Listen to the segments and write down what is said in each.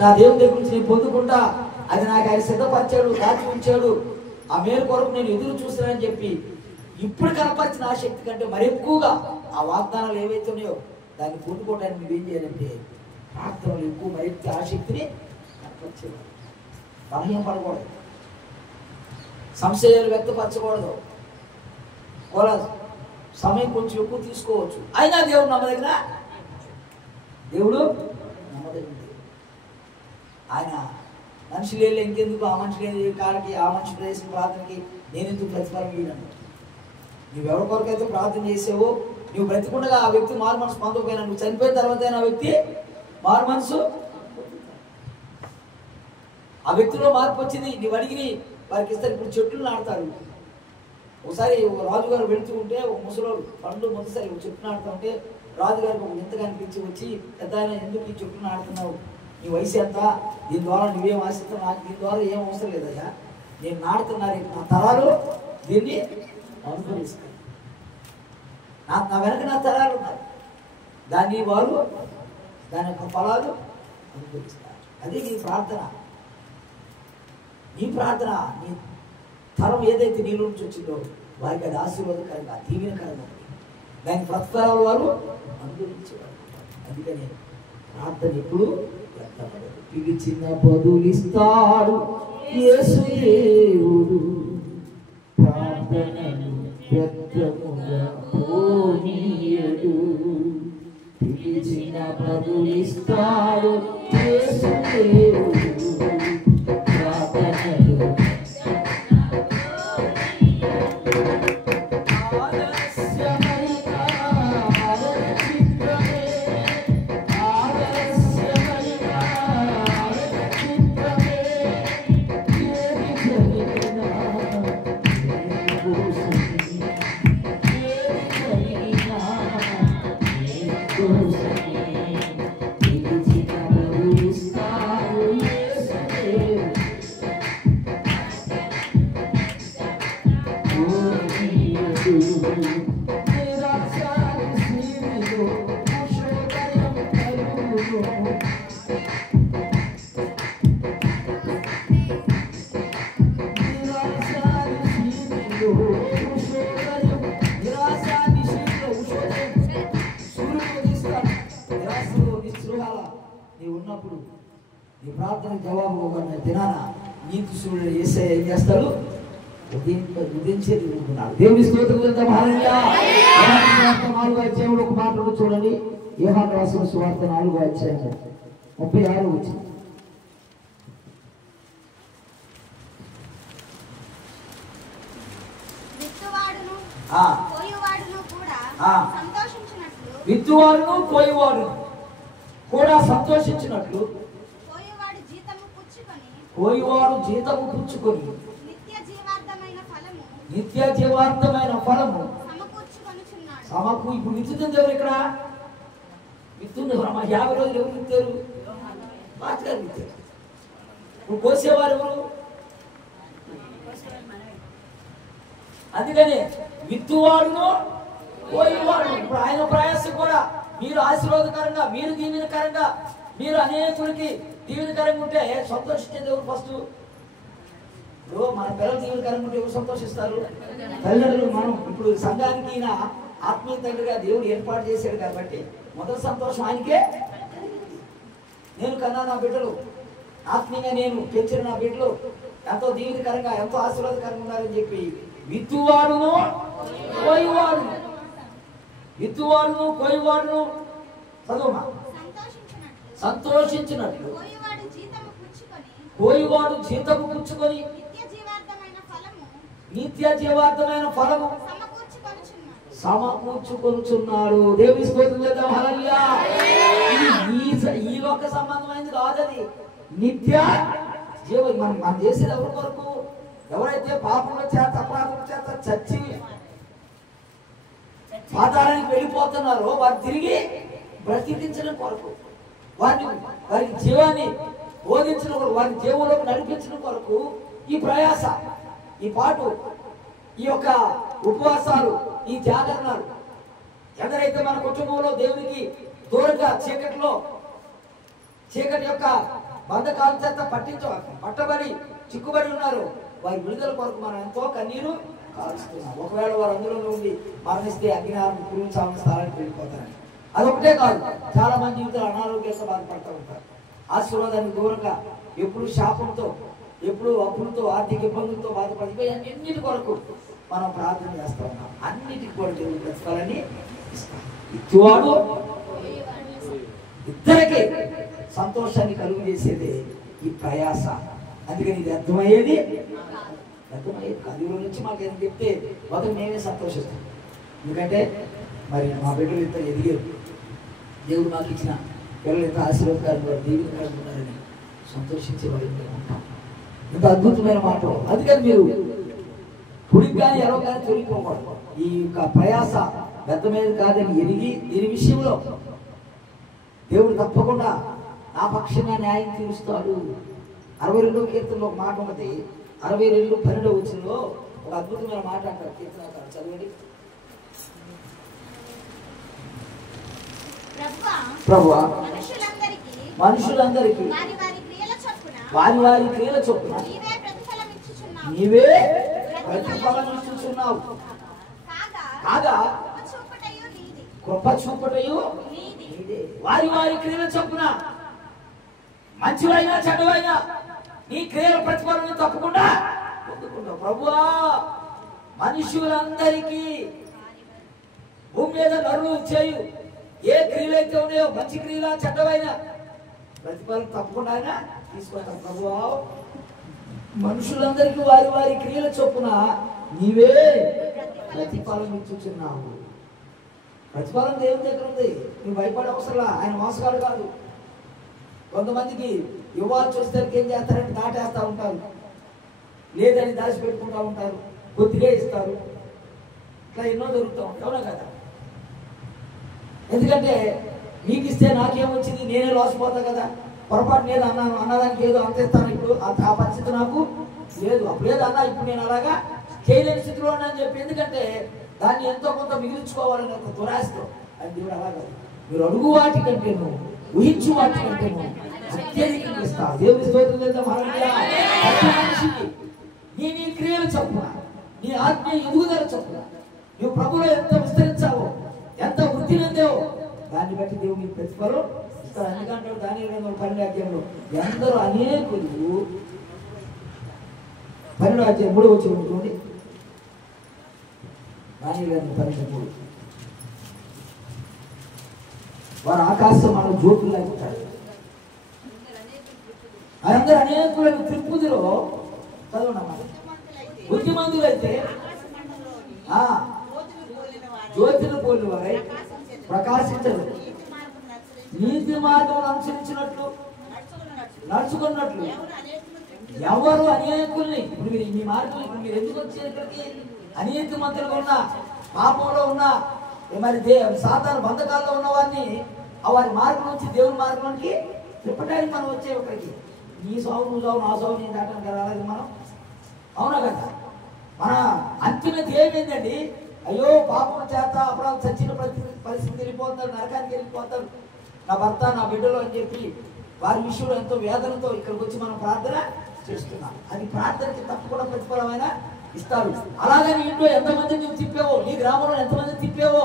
నా దేవుని దగ్గర నుంచి నేను పొందుకుంటా, అది నాకు ఆయన సిద్ధపరిచాడు, దాచి ఉంచాడు, ఆ మేలు కొరకు నేను ఎదురు చూస్తున్నానని చెప్పి ఇప్పుడు కనపరిచిన ఆ శక్తి కంటే మరి ఎక్కువగా ఆ వాగ్దానాలు ఏవైతే ఉన్నాయో దాన్ని పొందుకోవడానికి నువ్వేం చేయాలంటే ప్రార్థనలు ఎక్కువ మరి ఆ శక్తిని కనపరిచేవాడు. బలహీన పడకూడదు, సంశయాలు వ్యక్తపరచకూడదు, సమయం కొంచెం ఎక్కువ తీసుకోవచ్చు, అయినా దేవుడు నమ్మదగిన దేవుడు నమ్మదగిన ఆయన. మనిషి లేదు ఇంకెందుకు, ఆ మనిషి లేదు కాడికి, ఆ మనిషి చేసిన ప్రార్థనకి నేను ఎందుకు ప్రతిఫలం ఇవ్వను. నువ్వెవరి కొరకైతే ప్రార్థన చేసావో, నువ్వు బ్రతికుండగా ఆ వ్యక్తి మారు మనసు పొందకపోయినా, నువ్వు చనిపోయిన తర్వాత ఆ వ్యక్తి మారు మనసు, ఆ వ్యక్తిలో మార్పు వచ్చింది, నువ్వు అడిగి వారికి ఇస్తారు. ఇప్పుడు చెట్లు నాటుతారు. ఒకసారి రాజుగారు వెళుతూ ఉంటే ఒక ముసలోడు పండు మొదటిసారి చెట్లు నాటుతా ఉంటే రాజుగారికి ఒక వింతగా అనిపించి వచ్చి, పెద్ద ఆయన ఎందుకు ఈ చెట్లు నాటుతున్నావు, నీ వయసు ఎంత, దీని ద్వారా నువ్వేం ఆశిస్తావు, నాకు దీని ద్వారా ఏం అవసరం లేదయ్యా, నేను నాటుతున్నారు, నా తరాలు దీన్ని అనుభవిస్తాయి, నా వెనక నా తరాలు ఉన్నారు, దాన్ని వారు దాని యొక్క ఫలాలు అనుభవిస్తారు. అది నీ ప్రార్థన, నీ ప్రార్థన, నీ తరం ఏదైతే నీళ్ళు నుంచి వచ్చిందో వారికి అది ఆశీర్వాదకరంగా దీవెనకరంగా దాని ప్రతిఫలాలు వారు అనుభవించేవారు. అందుకని ప్రార్థన ఎప్పుడు పిలిచిన బదులిస్తాడు యేసు దేవుడు, ప్రార్థనను వ్యర్థముగా పోనీయడు. పిలిచిన బదులిస్తాడు యేసు దేవుడు, ప్రార్థనను ఉన్నప్పుడు నీ ప్రార్థన జవాబు దినాన నీతి సూర్యుడు యేసయ్య ఏం చేస్తాడు, ఉదయించేది ఉంటున్నాడు. దేవుని స్తోత్రం చేద్దాం. హల్లెలూయా. 4వ అధ్యాయంలో ఒక మాటలు చూడండి. యోహాను రాసిన సువార్త 4వ అధ్యాయం 36 వచ్చింది. విత్తువాడును కోయువాడును కూడా సంతోషించినట్లు కోయువాడు జీతము పుచ్చుకొని నిత్య జీవార్థమైన ఫలము సమకూ. ఇప్పుడు విత్తుతుంది ఎవరు ఇక్కడ? విత్తుంది ఎవరు? 50 రోజులు ఎవరు విత్తారు? పాస్టర్ విత్తారు. ఇప్పుడు కోసేవారు ఎవరు? అందుకని విత్తువాడును కోయువాడు. ఇప్పుడు ఆయన ప్రయాసం కూడా మీరు ఆశీర్వాదకరంగా, మీరు దీవెనకరంగా, మీరు అనేకులకి దీవెనకరంగా ఉంటే సంతోషించేది ఎవరు? ఫస్ట్ ఇప్పుడు మన పిల్లలు దీవెనకరంగా ఉంటే ఎవరు సంతోషిస్తారు? తల్లిదండ్రులు. మనం ఇప్పుడు సంఘానికి ఈయన ఆత్మీయ తండ్రిగా దేవుడు ఏర్పాటు చేశాడు కాబట్టి మొదటి సంతోషం ఆయనకే. నేను కన్నా నా బిడ్డలు ఆత్మీయంగా నేను పెంచిన నా బిడ్డలు ఎంతో దీవెనకరంగా, ఎంతో ఆశీర్వాదకరంగా ఉన్నారని చెప్పి విత్తువాడును కోయువాడును, విత్తువాడును కోయువాడును చదువుమా సంతోషించినట్లు కోయువాడు జీతము పుచ్చుకొని నిత్య జీవార్థమైన ఫలము సమకూర్చుకొనుచున్నాడు. దేవుని స్తోత్రం చేద్దాం. హల్లెలూయా. ఈ లోక సంబంధమైనది కాదది, నిత్య జీవం. మనం చేసేది ఎవరి కొరకు? ఎవరైతే పాపముల చేత అపరాధముల చేత చచ్చి పాతాళానికి వెళ్ళిపోతున్నారో వారు తిరిగి బ్రతికించడం కొరకు, వారి జీవాన్ని బోధించడం కొరకు, వారి జీవంలోకి నడిపించడం కొరకు ఈ ప్రయాస, ఈ పాటు, ఈ యొక్క ఉపవాసాలు, ఈ జాగరణాలు. ఎవరైతే మన కుటుంబంలో దేవునికి దూరంగా చీకటి యొక్క బంధకాల చేత పట్టబడి చిక్కుబడి ఉన్నారు, వారి విడుదల కొరకు మనం ఎంతో కన్నీరు కాల్చుతున్నాం. ఒకవేళ వారు అందులో ఉండి మరణిస్తే అగ్నిహారం కురించాలని స్థలానికి వెళ్ళిపోతారని. అదొకటే కాదు, చాలా మంది జీవితాలు అనారోగ్యంతో బాధపడుతూ ఉంటారు. ఆశీర్వాదానికి దూరంగా ఎప్పుడు శాపంతో, ఎప్పుడు అప్పులతో, ఆర్థిక ఇబ్బందులతో బాధపడిపోయి అన్నింటి కొరకు మనం ప్రార్థన చేస్తూ ఉన్నాం. అన్నిటికి కూడా దేవుడు ప్రతిఫలాన్ని ఇస్తాం. ఇచ్చేవాడు ఇద్దరికి సంతోషాన్ని కలుగు చేసేది ఈ ప్రయాస. అందుకని ఇది అర్థమయ్యేది కాదు. ఈ నుంచి మాకు ఏదైనా చెప్తే మొదలు మేమే సంతోషిస్తాం. ఎందుకంటే మరి మా బిడ్డలు ఇంత ఎదిగారు, దేవుడు మాకు ఇచ్చిన పిల్లలు ఎంత ఆశీర్వాదకారంగా దీవెనకారంగా ఉన్నారని సంతోషించే వాళ్ళు మేము ఉంటాం. ఎంత అద్భుతమైన మాట. అందుకని మీరు పుడికి కానీ ఎవరో కానీ తొలిగిపోకూడదు. ఈ యొక్క ప్రయాస వ్యర్థమేది కాదని ఎరిగి దీని విషయంలో దేవుడు తప్పకుండా నా పక్షంగా న్యాయం తీరుస్తాడు. 62వ కీర్తనలో ఒక మాట ఉన్నది. 62:12 వచనంలో ఒక అద్భుతమైన మాట అంటారు కీర్తనకారుడు. చదవండి. ప్రభువా మనుషులందరికీ వారి వారి క్రియల చొప్పున నీవే ప్రతిఫలం ఇచ్చుచున్నావు. కాగా కృప చూపుటయు నీదే. వారి వారి క్రియల చొప్పున మంచివైనా చెడ్డవైనా నీ క్రియల ప్రతిఫలం తప్పకుండా పొందుకుంటావు. ప్రభువా మనుషులందరికీ భూమి మీద నరులు చేయు ఏ క్రియలైతే ఉన్నాయో, మంచి క్రియలా చెడ్డవైనా ప్రతిఫలం తప్పకుండా ఆయన తీసుకుంటాం. ప్రభువా మనుషులందరికీ వారి వారి క్రియల చొప్పున నీవే ప్రతిఫలం ఇచ్చుచున్నావు. ప్రతిఫలం దేవుని దగ్గర ఉంది, నువ్వు భయపడే అవసరంలా. ఆయన మోసగాడు కాదు. కొంతమందికి ఇవ్వాల్సి వచ్చేసరికి ఏం చేస్తారంటే దాటేస్తూ ఉంటారు, లేదని దాచిపెట్టుకుంటూ ఉంటారు, కొద్దిగా ఇస్తారు. ఇట్లా ఎన్నో దొరుకుతూ ఉంటాయి. అవునా కదా? ఎందుకంటే నీకు ఇస్తే నాకేమొచ్చింది, నేనే లోసిపోతా కదా, పొరపాటు లేదు అన్నాను, అన్నదానికి ఏదో అంతేస్తాను. ఇప్పుడు ఆ పరిస్థితి నాకు లేదు, అప్పుడు లేదు అన్నా, ఇప్పుడు నేను అలాగా చేయలేని స్థితిలో ఉన్నానని చెప్పి. ఎందుకంటే దాన్ని ఎంతో కొంత మిగిల్చుకోవాలని ఒక దురాశతో. అది దేవుడు అలాగా మీరు అడుగు వాటి కంటేను ఊహించు వాటి కంటేను అత్యధికంగా ఇస్తారు. దేవుని స్తోత్రం చేద్దాం. ప్రతి మనిషికి నీ క్రియలు చొప్పున, నీ ఆత్మీయ ఎదుగుదల చొప్పున, నువ్వు ప్రభులో ఎంత విస్తరించావో, ఎంత వృద్ధి నందావో దాన్ని బట్టి దేవుడు నీ ప్రతిఫలం ఇస్తాడు. ఎందుకంటే దానియేలు గ్రంథం 12వ అధ్యాయంలో ఎందరో అనేకులు 12వ అధ్యాయం 3వ వచనం ఉంటుంది. దానియేలు గ్రంథం 12:3 వారు ఆకాశం మనం జ్యోతుల్లా ఉంటాడు. అందరూ అనేకులను తిరుపతిలో చదవనమాట. బుద్ధిమంతులైతే జ్యోతిని పోలిన వారై ప్రకాశించరు, నీతి మార్గం అనుసరించినట్లు నడుచుకున్నట్లు. ఎవరు అనేకుల్ని ఇప్పుడు మీరు మీ మార్గం ఇప్పుడు మీరు ఎందుకు వచ్చారు ఇక్కడికి? అనేక మంత్రులుగా ఉన్న, పాపంలో ఉన్న, మరి సాధారణ బంధకాల్లో ఉన్న వారిని వారి మార్గం నుంచి దేవుని మార్గంలోకి తిప్పడానికి మనం వచ్చే ఇక్కడికి. నీ సాగు నువ్వు సాగు, నా సాగు నేను దాటానికి రాలేదు మనం. అవునా కదా? మన అంతిమ ధ్యేయం ఏంటండి? అయ్యో పాపం చేత అప్పుడు చచ్చిన పరిస్థితి వెళ్ళిపోతారు, నరకానికి వెళ్ళిపోతారు నా భర్త నా బిడ్డలు అని చెప్పి వారి విషయంలో ఎంతో వేదనతో ఇక్కడికి వచ్చి మనం ప్రార్థన చేస్తున్నాం. అది ప్రార్థనకి తప్పకుండా ప్రతిఫలమైన ఇస్తారు. అలాగే నీ ఇంట్లో ఎంతమందిని నువ్వు తిప్పావో, నీ గ్రామంలో ఎంతమందిని తిప్పావో,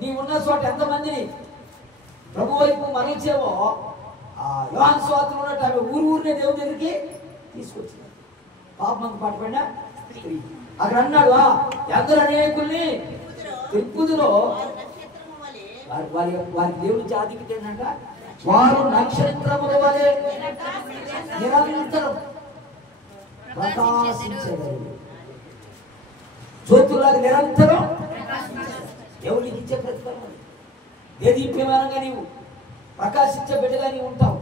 నీ ఉన్న చోట ఎంతమందిని ప్రభు వైపు మరల్చావో, యోహాను సువార్తలో ఉన్నట్టు ఆమె ఊరినే దేవుని దగ్గరికి తీసుకొచ్చింది. పాపం పట్టుబడిన స్త్రీ అక్కడ అన్నాడు, ఎందరూ అనేకుల్ని తిప్పుదులో వారి దేవుడి జాతికి ఏంటంట, వారు నక్షత్రముల వలె నిరంతరం ప్రకాశించగలరు. జ్యోతులాగా నిరంతరం ఎవరికి ఇచ్చే ప్రతిఫలం. దేదీప్యమానంగా నీవు ప్రకాశించే బిడ్డగా నీవు ఉంటావు.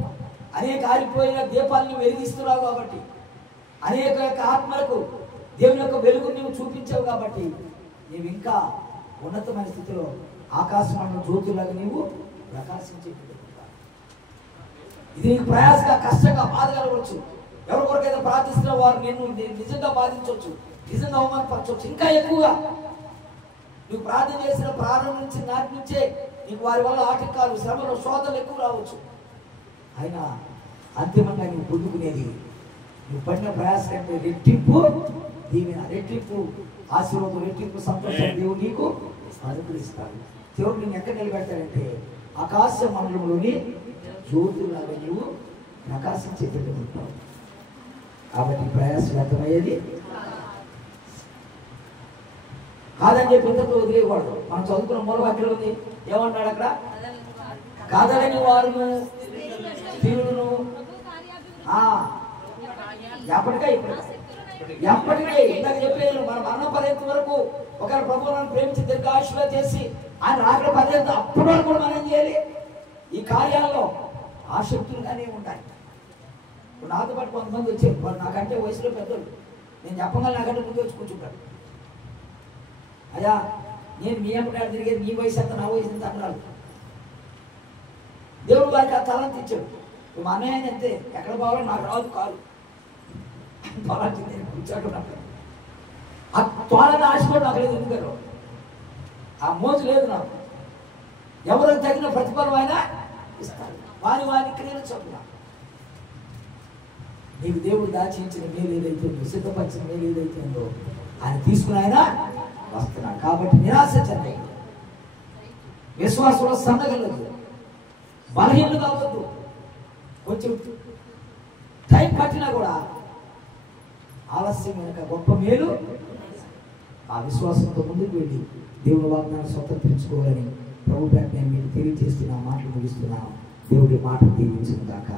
అనేక ఆరిపోయిన దీపాలను వెలిగిస్తున్నావు కాబట్టి, అనేక యొక్క ఆత్మలకు దేవుని యొక్క వెలుగును నీవు చూపించావు కాబట్టి నీవు ఇంకా ఉన్నతమైన స్థితిలో ఆకాశమైన జ్యోతులాగా నీవు ప్రకాశించే. ఇది నీకు ప్రయాసగా, కష్టంగా, బాధ కలగవచ్చు. ఎవరి కొరకైతే ప్రార్థిస్తున్న వారు నిన్ను నిజంగా బాధించవచ్చు, నిజంగా అవమానపరచవచ్చు. ఇంకా ఎక్కువగా నువ్వు ప్రార్థన చేసిన ప్రారంభం నుంచి నాటి నుంచే నీకు వారి వల్ల ఆటంకాలు, శ్రమలు, శోధనలు ఎక్కువ రావచ్చు. అయినా అంతిమంగా నువ్వు పొందుకునేది నువ్వు పడిన ప్రయాసం కంటే రెట్టింపు దీవెన, రెట్టింపు ఆశీర్వాదం, రెట్టింపు సంతోషం దేవుడు నీకు అనుగ్రహిస్తాడు. దేవుడు నేను ఎక్కడ నిలబెడతాడంటే ఆకాశ మండలంలోని జ్యోతులాగా నువ్వు ప్రకాశించేటట్టు ఉంటావు. కాబట్టి ప్రయాసం వ్యర్థమయ్యేది కాదని చెప్పి ఇంతకు వదిలేయకూడదు. మనం చదువుకున్న మూల వాక్యం ఉంది, ఏమంటాడు అక్కడ? కదలని వారును స్త్రీలను ఎప్పటికీ ఇందాక చెప్పేది మన మరణ పర్యంతం వరకు ఒకరి ప్రభువులను ప్రేమించి దీర్ఘాయుష్గా చేసి ఆయన రాకడ పర్యంతం అప్పటి వరకు కూడా మనం ఏం చేయాలి? ఈ కార్యాల్లో ఆసక్తులుగానే ఉంటాయి. ఇప్పుడు నాతో పాటు కొంతమంది వచ్చారు, వాళ్ళు నాకంటే వయసులో పెద్దలు, నేను చెప్పగలను, నాకంటే ముందు వచ్చి కూర్చుంటారు. అయ్యా నేను మీ అమ్మటాడు తిరిగేది, మీ వయసు ఎంత, నా వయసు ఎంత అన్నారు. దేవుడు వారికి ఆ తలంత ఇచ్చాడు. మా అన్నయ్య అంతే, ఎక్కడ పోవాలో నాకు రాదు కాదు, తలాంటి నేను కూర్చోకుండా ఆ తోలని ఆశ కూడా నాకు లేదు. ఎందుకో ఆ మోజు లేదు నాకు. ఎవరికి తగిన ప్రతిఫలం అయినా ఇస్తాడు, వారి క్రియలు చొప్పున. నీకు దేవుడు దాచించిన మేలు ఏదైతే ఉందో, సిద్ధపరిచిన మేలు ఏదైతే ఉందో ఆయన తీసుకుని ఆయన వస్తున్నాడు. కాబట్టి నిరాశ చెంది విశ్వాసంలో సన్నగలదు, బలహీనలు కావద్దు. కొంచెం టైం పట్టినా కూడా ఆలస్యమైన గొప్ప మేలు ఆ విశ్వాసంతో ముందుకు వెళ్ళి దేవుని వాగ్దానాన్ని స్వతంత్రించుకోవాలని ప్రభు పేట నేను మీకు తెలియజేస్తున్నా, మాటలు ముగిస్తున్నాను. దేవుడి మాట దీవించును గాక.